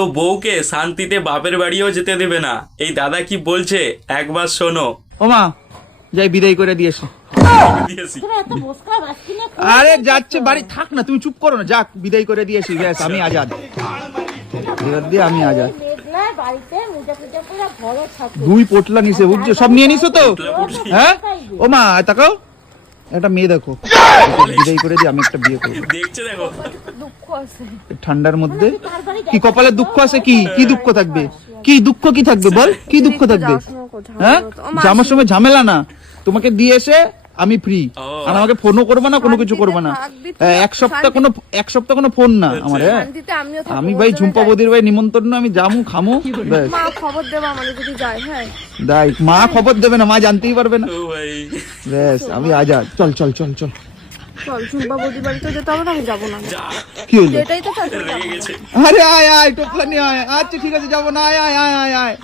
তো বউকে শান্তিতে বাপের বাড়িও যেতে দেবে না। এই দাদা কি বলছে? একবার শোনো। ও মা যাই বিদায় করে দিয়েছে আরে যাচ্ছে বাড়ি থাক না তুমি চুপ করো না। যাক বিদায় করে দিয়েছি ব্যাস আমি আজাদ। এবার দিয়ে আমি আজাদ। দুই পোটলা নিছে বুঝছ? সব নিয়ে নিছো তো? হ্যাঁ? ও মা তাকাও। একটা মেয়ে দেখো। বিদায় করে দিয়ে আমি একটা বিয়ে করব। দেখছে দেখো। দুঃখ আছে ঠান্ডার মধ্যে কি কপালে দুঃখ আছে কি? কি দুঃখ থাকবে? কি দুঃখ কি থাকবে বল? কি দুঃখ থাকবে? হ্যাঁ? আমার সময় ঝামেলা না। তোমাকে দিয়ে এসে আমি ফ্রি আর আমাকে ফোনও করবে না কোনো কিছু করবে না। হ্যাঁ, এক সপ্তাহ কোনো এক সপ্তাহ কোনো ফোন না আমার হ্যাঁ আমি ভাই ঝুম্পা বদির ভাই নিমন্ত্রণ আমি জামু খামু খবর দেবো আমাদের যদি যায় হ্যাঁ। দাই মা খবর দেবে না মা জানতেই পারবে না। ব্যাস আমি আজাদ চল চল চল চল। চল ঝুম্পা বৌদি বাড়িতে যেতে হবে না আমি যাব না। কি হলো? এটাই তো চাচ্ছি রেগে গেছে আরে আয় আয় টোপলা নিয়ে আয়। আচ্ছা ঠিক আছে যাব না আয় আয় আয় আয় আয়।